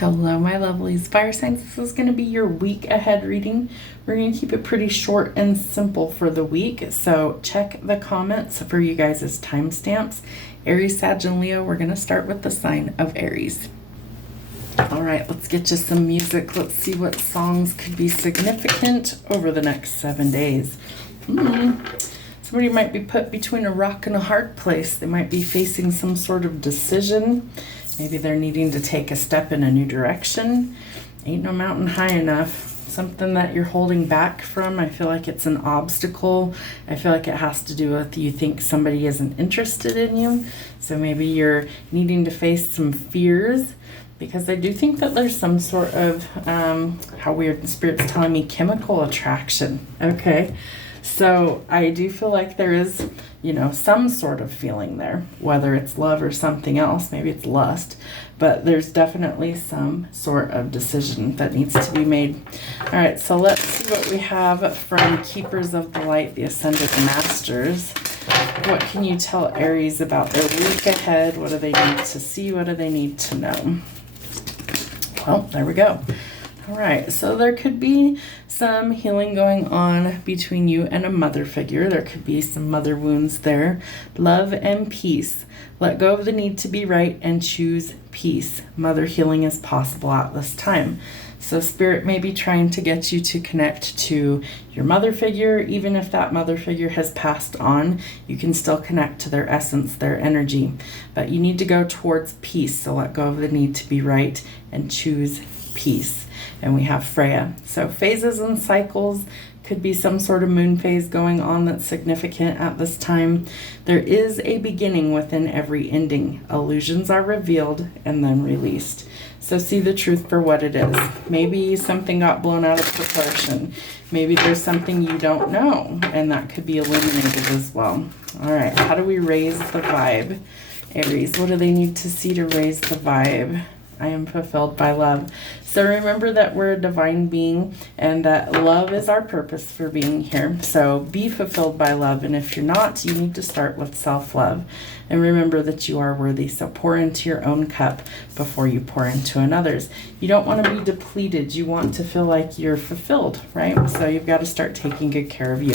Hello, my lovelies. Fire signs, this is going to be your week ahead reading. We're going to keep it pretty short and simple for the week. So check the comments for you guys' timestamps. Aries, Sag, and Leo, we're going to start with the sign of Aries. All right, let's get you some music. Let's see what songs could be significant over the next 7 days. Somebody might be put between a rock and a hard place. They might be facing some sort of decision. Maybe they're needing to take a step in a new direction. Ain't no mountain high enough. Something that you're holding back from. I feel like it's an obstacle. I feel like it has to do with you think somebody isn't interested in you. So maybe you're needing to face some fears, because I do think that there's some sort of, how weird, the Spirit's telling me, chemical attraction. Okay. So I do feel like there is, some sort of feeling there, whether it's love or something else. Maybe it's lust, but there's definitely some sort of decision that needs to be made. All right, so let's see what we have from Keepers of the Light, the Ascended Masters. What can you tell Aries about their week ahead? What do they need to see? What do they need to know? Well, there we go. All right, so there could be some healing going on between you and a mother figure. There could be some mother wounds there. Love and peace. Let go of the need to be right and choose peace. Mother healing is possible at this time. So Spirit may be trying to get you to connect to your mother figure. Even if that mother figure has passed on, you can still connect to their essence, their energy. But you need to go towards peace. So let go of the need to be right and choose peace. And we have Freya. So phases and cycles, could be some sort of moon phase going on that's significant at this time. There is a beginning within every ending. Illusions are revealed and then released. So see the truth for what it is. Maybe something got blown out of proportion. Maybe there's something you don't know, and that could be illuminated as well. All right, how do we raise the vibe? Aries, what do they need to see to raise the vibe? I am fulfilled by love. So remember that we're a divine being and that love is our purpose for being here. So be fulfilled by love. And if you're not, you need to start with self-love. And remember that you are worthy. So pour into your own cup before you pour into another's. You don't want to be depleted. You want to feel like you're fulfilled, right? So you've got to start taking good care of you.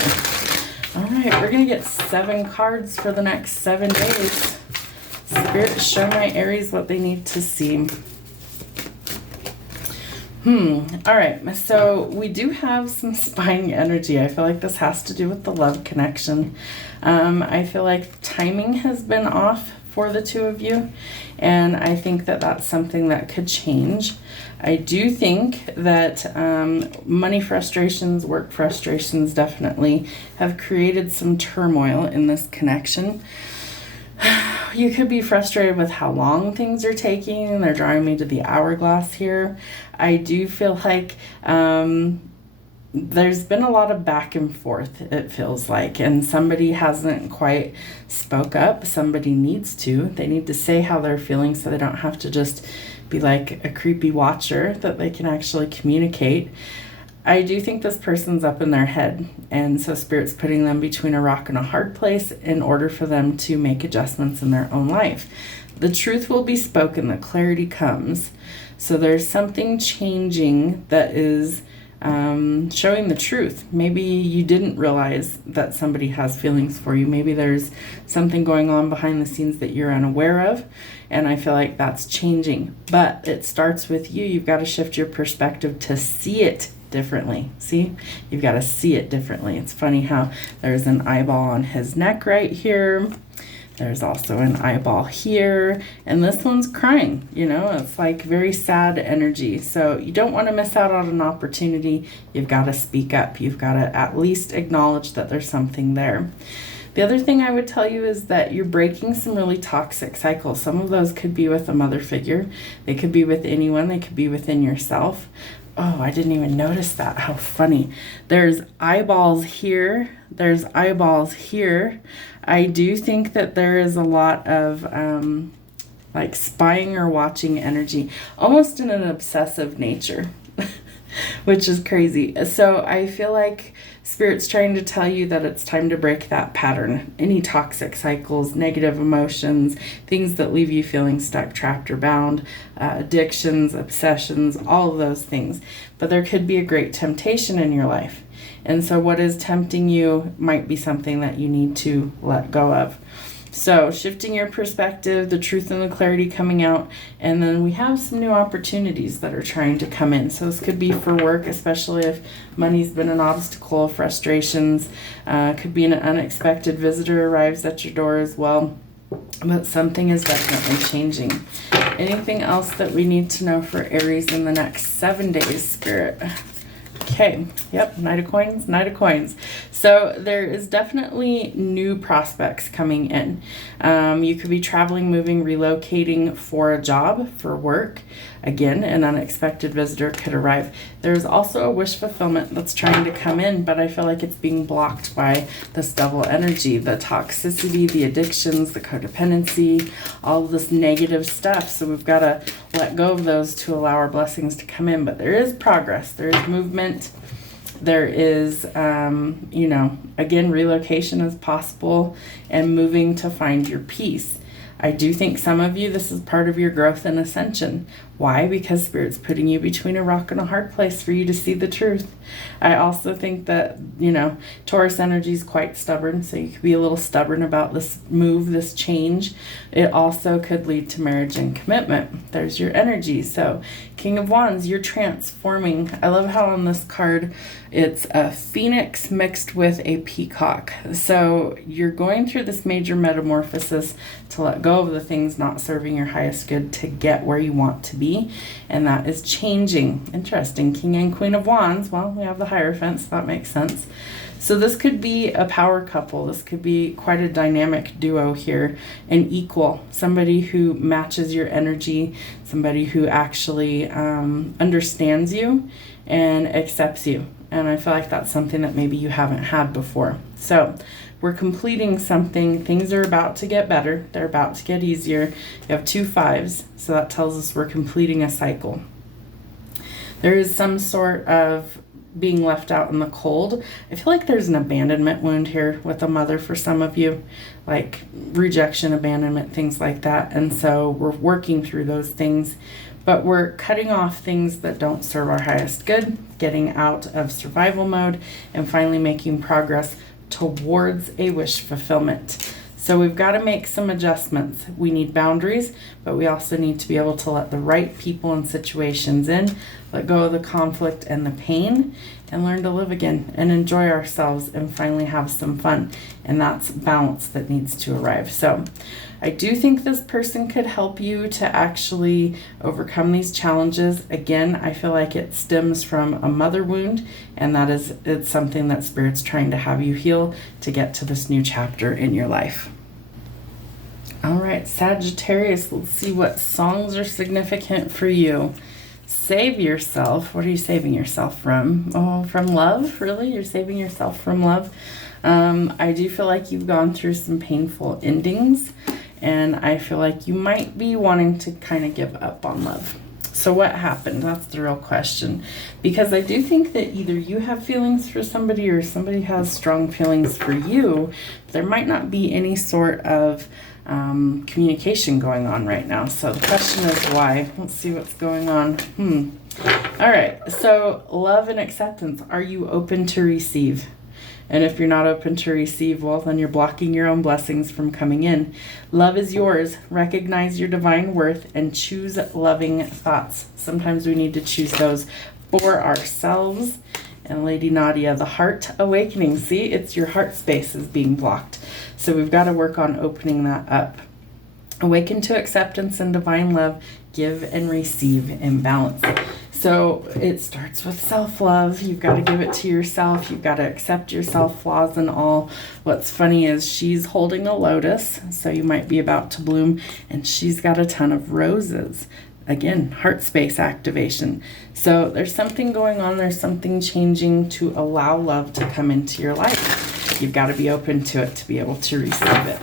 All right, we're going to get 7 cards for the next 7 days. Spirit, show my Aries what they need to see. All right, so we do have some spying energy. I feel like this has to do with the love connection. I feel like timing has been off for the two of you, and I think that that's something that could change. I do think that money frustrations, work frustrations definitely have created some turmoil in this connection. You could be frustrated with how long things are taking. They're drawing me to the hourglass here. I do feel like there's been a lot of back and forth, it feels like, and somebody hasn't quite spoke up. Somebody needs to. They need to say how they're feeling so they don't have to just be like a creepy watcher, that they can actually communicate. I do think this person's up in their head, and so Spirit's putting them between a rock and a hard place in order for them to make adjustments in their own life. The truth will be spoken, the clarity comes. So there's something changing that is showing the truth. Maybe you didn't realize that somebody has feelings for you. Maybe there's something going on behind the scenes that you're unaware of, and I feel like that's changing. But it starts with you. You've got to shift your perspective to see it differently. See, you've got to see it differently. It's funny how there's an eyeball on his neck right here. There's also an eyeball here, and this one's crying. It's like very sad energy. So you don't want to miss out on an opportunity. You've got to speak up. You've got to at least acknowledge that there's something there. The other thing I would tell you is that you're breaking some really toxic cycles. Some of those could be with a mother figure. They could be with anyone. They could be within yourself. Oh, I didn't even notice that. How funny. There's eyeballs here. There's eyeballs here. I do think that there is a lot of like spying or watching energy, almost in an obsessive nature, which is crazy. So I feel like Spirit's trying to tell you that it's time to break that pattern. Any toxic cycles, negative emotions, things that leave you feeling stuck, trapped, or bound, addictions, obsessions, all of those things. But there could be a great temptation in your life. And so what is tempting you might be something that you need to let go of. So shifting your perspective, the truth and the clarity coming out, and then we have some new opportunities that are trying to come in. So this could be for work, especially if money's been an obstacle, frustrations, could be an unexpected visitor arrives at your door as well. But something is definitely changing. Anything else that we need to know for Aries in the next 7 days, Spirit? Okay, yep, Knight of Coins, Knight of Coins. So there is definitely new prospects coming in. You could be traveling, moving, relocating for a job, for work. Again, an unexpected visitor could arrive. There's also a wish fulfillment that's trying to come in, but I feel like it's being blocked by this double energy, the toxicity, the addictions, the codependency, all of this negative stuff. So we've got to let go of those to allow our blessings to come in. But there is progress. There is movement. There is, again, relocation is possible and moving to find your peace. I do think some of you, this is part of your growth and ascension. Why? Because Spirit's putting you between a rock and a hard place for you to see the truth. I also think that, Taurus energy is quite stubborn, so you could be a little stubborn about this move, this change. It also could lead to marriage and commitment. There's your energy. So King of Wands, you're transforming. I love how on this card, it's a phoenix mixed with a peacock. So you're going through this major metamorphosis to let go of the things not serving your highest good to get where you want to be. And that is changing. Interesting. King and Queen of Wands. Well, we have the Hierophant, so that makes sense. So this could be a power couple. This could be quite a dynamic duo here. An equal. Somebody who matches your energy. Somebody who actually understands you and accepts you. And I feel like that's something that maybe you haven't had before. So we're completing something. Things are about to get better. They're about to get easier. You have 2 5s, so that tells us we're completing a cycle. There is some sort of being left out in the cold. I feel like there's an abandonment wound here with a mother for some of you, like rejection, abandonment, things like that. And so we're working through those things, but we're cutting off things that don't serve our highest good, getting out of survival mode, and finally making progress towards a wish fulfillment. So we've got to make some adjustments. We need boundaries, but we also need to be able to let the right people and situations in, let go of the conflict and the pain, and learn to live again and enjoy ourselves and finally have some fun. And that's balance that needs to arrive. So I do think this person could help you to actually overcome these challenges. Again, I feel like it stems from a mother wound, and it's something that Spirit's trying to have you heal to get to this new chapter in your life. All right, Sagittarius, let's see what songs are significant for you. Save yourself. What are you saving yourself from? Oh, from love? Really? You're saving yourself from love? I do feel like you've gone through some painful endings, and I feel like you might be wanting to kind of give up on love. So what happened? That's the real question. Because I do think that either you have feelings for somebody or somebody has strong feelings for you. There might not be any sort of communication going on right now. So the question is why? Let's see what's going on. All right. So love and acceptance. Are you open to receive? And if you're not open to receive, well, then you're blocking your own blessings from coming in. Love is yours. Recognize your divine worth and choose loving thoughts. Sometimes we need to choose those for ourselves. And Lady Nadia, the heart awakening. See, it's your heart space is being blocked. So we've got to work on opening that up. Awaken to acceptance and divine love. Give and receive in balance. So it starts with self-love. You've got to give it to yourself. You've got to accept yourself, flaws and all. What's funny is she's holding a lotus, so you might be about to bloom, and she's got a ton of roses. Again, heart space activation. So there's something going on. There's something changing to allow love to come into your life. You've got to be open to it to be able to receive it.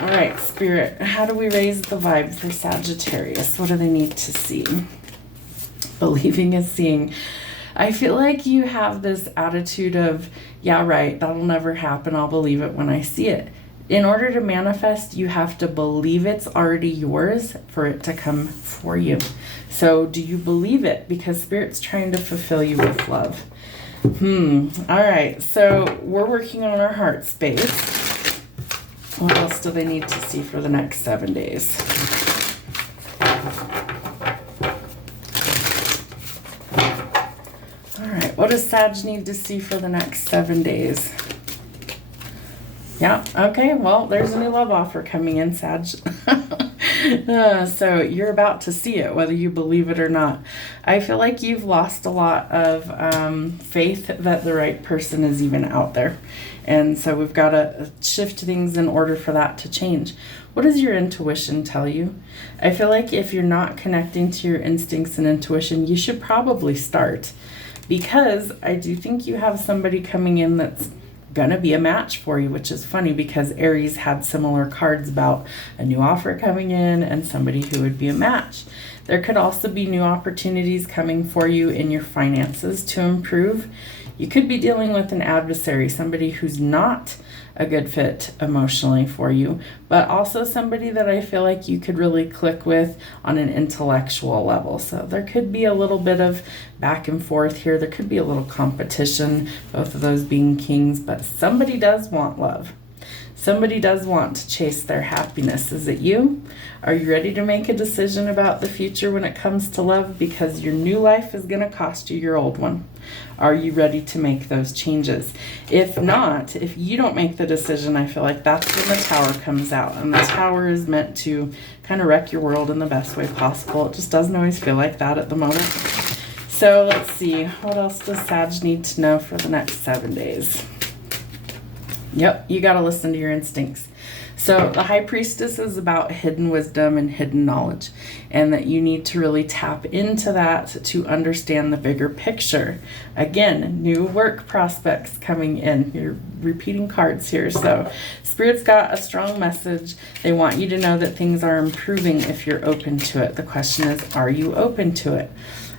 All right, Spirit, how do we raise the vibe for Sagittarius? What do they need to see? Believing is seeing. I feel like you have this attitude of, yeah, right, that'll never happen. I'll believe it when I see it. In order to manifest, you have to believe it's already yours for it to come for you. So do you believe it? Because Spirit's trying to fulfill you with love. All right, so we're working on our heart space. What else do they need to see for the next 7 days? All right, what does Sag need to see for the next 7 days? Yeah, okay, well, there's a new love offer coming in, Sag. So you're about to see it, whether you believe it or not. I feel like you've lost a lot of faith that the right person is even out there. And so we've got to shift things in order for that to change. What does your intuition tell you? I feel like if you're not connecting to your instincts and intuition, you should probably start. Because I do think you have somebody coming in that's gonna be a match for you, which is funny because Aries had similar cards about a new offer coming in and somebody who would be a match. There could also be new opportunities coming for you in your finances to improve. You could be dealing with an adversary, somebody who's not a good fit emotionally for you, but also somebody that I feel like you could really click with on an intellectual level. So there could be a little bit of back and forth here. There could be a little competition, both of those being kings, but somebody does want love. Somebody does want to chase their happiness. Is it you? Are you ready to make a decision about the future when it comes to love? Because your new life is going to cost you your old one. Are you ready to make those changes? If not, if you don't make the decision, I feel like that's when the Tower comes out. And the Tower is meant to kind of wreck your world in the best way possible. It just doesn't always feel like that at the moment. So let's see. What else does Sag need to know for the next 7 days? Yep, you got to listen to your instincts. So the High Priestess is about hidden wisdom and hidden knowledge, and that you need to really tap into that to understand the bigger picture. Again, new work prospects coming in. You're repeating cards here. So Spirit's got a strong message. They want you to know that things are improving if you're open to it. The question is, are you open to it?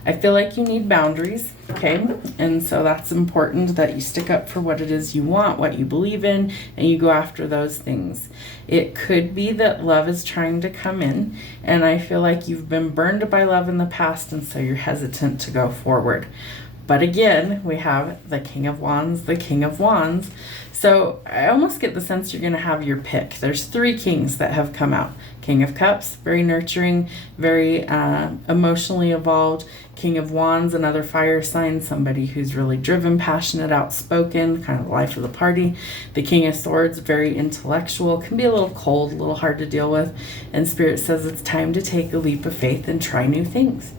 I feel like you need boundaries, okay? And so that's important that you stick up for what it is you want, what you believe in, and you go after those things. It could be that love is trying to come in, and I feel like you've been burned by love in the past, and so you're hesitant to go forward. But again, we have the King of Wands, the King of Wands. So I almost get the sense you're going to have your pick. There's 3 kings that have come out. King of Cups, very nurturing, very emotionally evolved. King of Wands, another fire sign, somebody who's really driven, passionate, outspoken, kind of the life of the party. The King of Swords, very intellectual, can be a little cold, a little hard to deal with. And Spirit says it's time to take a leap of faith and try new things.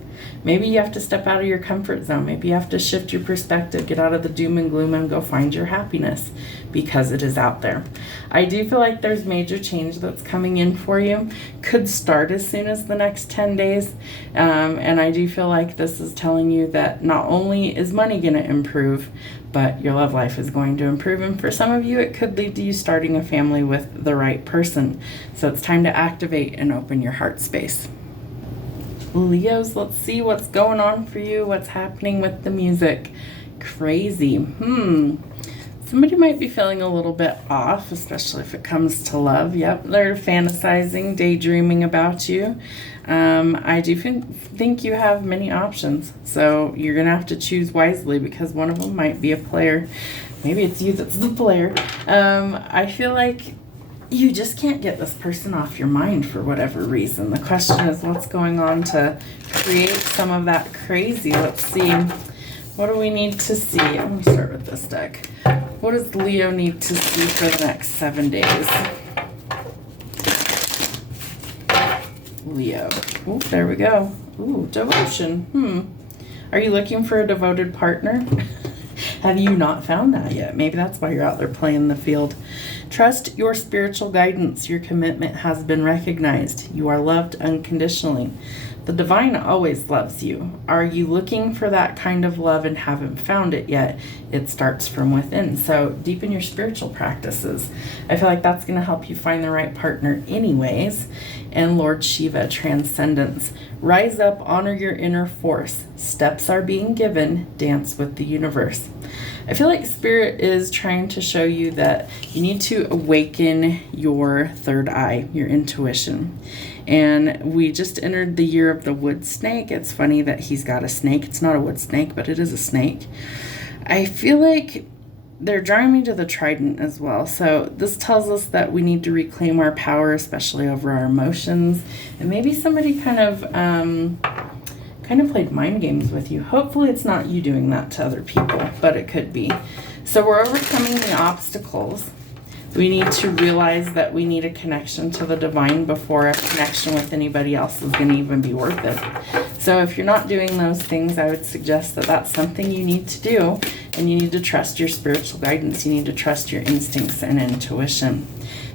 Maybe you have to step out of your comfort zone. Maybe you have to shift your perspective, get out of the doom and gloom and go find your happiness because it is out there. I do feel like there's major change that's coming in for you. Could start as soon as the next 10 days. And I do feel like this is telling you that not only is money going to improve, but your love life is going to improve. And for some of you, it could lead to you starting a family with the right person. So it's time to activate and open your heart space. Leos, let's see what's going on for you. What's happening with the music? Crazy. Somebody might be feeling a little bit off, especially if it comes to love. Yep, they're fantasizing, daydreaming about you. I do think you have many options, so you're going to have to choose wisely because one of them might be a player. Maybe it's you that's the player. I feel like you just can't get this person off your mind for whatever reason. The question is what's going on to create some of that crazy. Let's see. What do we need to see? I'm going to start with this deck. What does Leo need to see for the next 7 days? Leo. Oh, there we go. Ooh, devotion. Are you looking for a devoted partner? Have you not found that yet? Maybe that's why you're out there playing the field. Trust your spiritual guidance. Your commitment has been recognized. You are loved unconditionally. The divine always loves you. Are you looking for that kind of love and haven't found it yet? It starts from within. So deepen your spiritual practices. I feel like that's going to help you find the right partner anyways. And Lord Shiva, transcendence. Rise up, honor your inner force. Steps are being given. Dance with the universe. I feel like Spirit is trying to show you that you need to awaken your third eye, your intuition. And we just entered the year of the wood snake. It's funny that he's got a snake. It's not a wood snake, but it is a snake. I feel like they're drawing me to the trident as well. So this tells us that we need to reclaim our power, especially over our emotions. And maybe somebody kind of played mind games with you. Hopefully it's not you doing that to other people, but it could be. So we're overcoming the obstacles. We need to realize that we need a connection to the divine before a connection with anybody else is going to even be worth it. So if you're not doing those things, I would suggest that that's something you need to do, and you need to trust your spiritual guidance. You need to trust your instincts and intuition,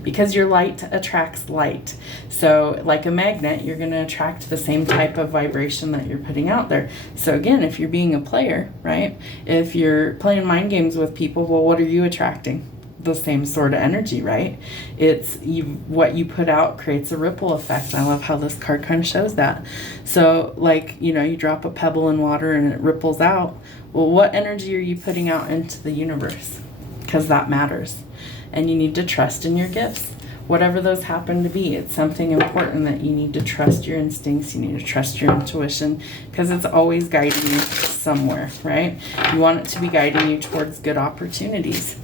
because your light attracts light. So like a magnet, you're going to attract the same type of vibration that you're putting out there. So again, if you're being a player, right? If you're playing mind games with people, well, what are you attracting? The same sort of energy, right? It's what you put out creates a ripple effect. I love how this card kind of shows that. So like, you drop a pebble in water and it ripples out. Well, what energy are you putting out into the universe? Because that matters. And you need to trust in your gifts, whatever those happen to be. It's something important that you need to trust your instincts. You need to trust your intuition, because it's always guiding you somewhere, right? You want it to be guiding you towards good opportunities.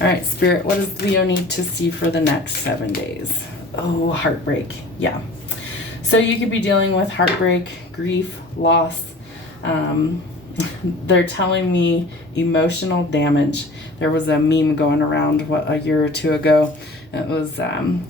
All right, Spirit, what does Leo need to see for the next 7 days? Oh, heartbreak. Yeah. So you could be dealing with heartbreak, grief, loss. They're telling me emotional damage. There was a meme going around a year or two ago. It was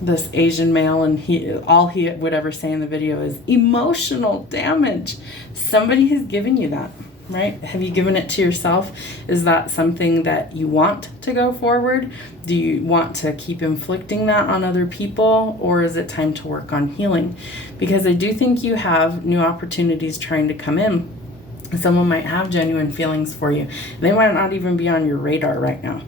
this Asian male, and all he would ever say in the video is emotional damage. Somebody has given you that, right? Have you given it to yourself? Is that something that you want to go forward? Do you want to keep inflicting that on other people, or is it time to work on healing? Because I do think you have new opportunities trying to come in. Someone might have genuine feelings for you. They might not even be on your radar right now.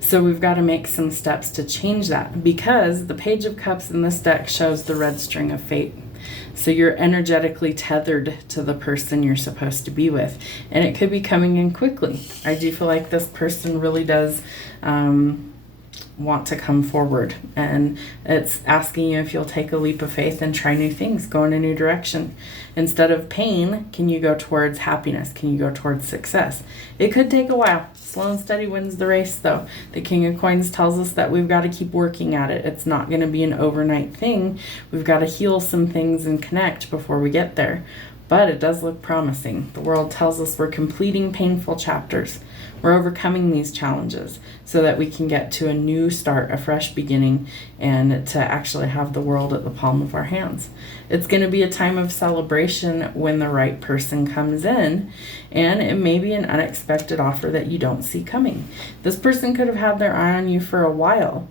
So we've got to make some steps to change that, because the Page of Cups in this deck shows the red string of fate. So you're energetically tethered to the person you're supposed to be with, and it could be coming in quickly. I do feel like this person really does want to come forward, and it's asking you if you'll take a leap of faith and try new things, go in a new direction. Instead of pain, can you go towards happiness? Can you go towards success? It could take a while. Slow and steady wins the race, though. The King of Coins tells us that we've got to keep working at it. It's not going to be an overnight thing. We've got to heal some things and connect before we get there. But it does look promising. The world tells us we're completing painful chapters. We're overcoming these challenges so that we can get to a new start, a fresh beginning, and to actually have the world at the palm of our hands. It's going to be a time of celebration when the right person comes in, and it may be an unexpected offer that you don't see coming. This person could have had their eye on you for a while.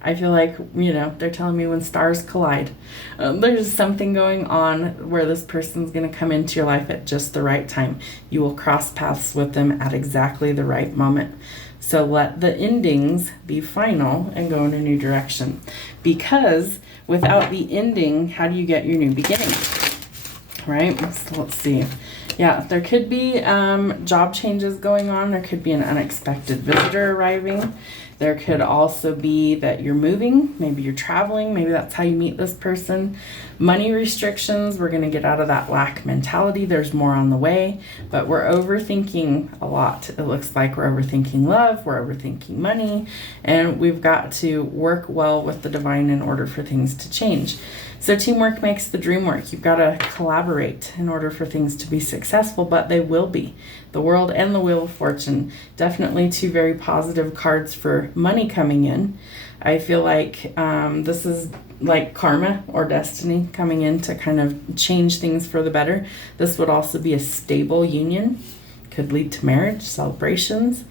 I feel like, they're telling me when stars collide. There's something going on where this person's going to come into your life at just the right time. You will cross paths with them at exactly the right moment. So let the endings be final and go in a new direction. Because without the ending, how do you get your new beginning? Right? So let's see. Yeah, there could be job changes going on. There could be an unexpected visitor arriving. There could also be that you're moving, maybe you're traveling, maybe that's how you meet this person. Money restrictions, we're going to get out of that lack mentality. There's more on the way, but we're overthinking a lot. It looks like we're overthinking love, we're overthinking money, and we've got to work well with the divine in order for things to change. So teamwork makes the dream work. You've got to collaborate in order for things to be successful, but they will be. The World and the Wheel of Fortune, definitely two very positive cards for money coming in. I feel like this is like karma or destiny coming in to kind of change things for the better. This would also be a stable union. Could lead to marriage, celebrations.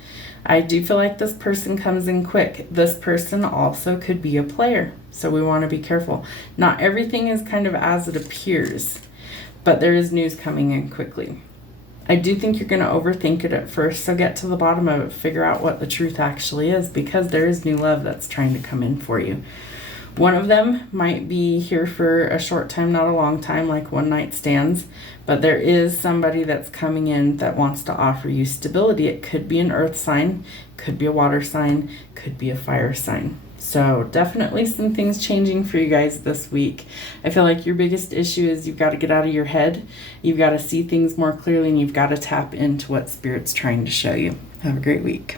I do feel like this person comes in quick. This person also could be a player, so we want to be careful. Not everything is kind of as it appears, but there is news coming in quickly. I do think you're going to overthink it at first, so get to the bottom of it, figure out what the truth actually is, because there is new love that's trying to come in for you. One of them might be here for a short time, not a long time, like one night stands, but there is somebody that's coming in that wants to offer you stability. It could be an earth sign, could be a water sign, could be a fire sign. So definitely some things changing for you guys this week. I feel like your biggest issue is you've got to get out of your head. You've got to see things more clearly, and you've got to tap into what Spirit's trying to show you. Have a great week.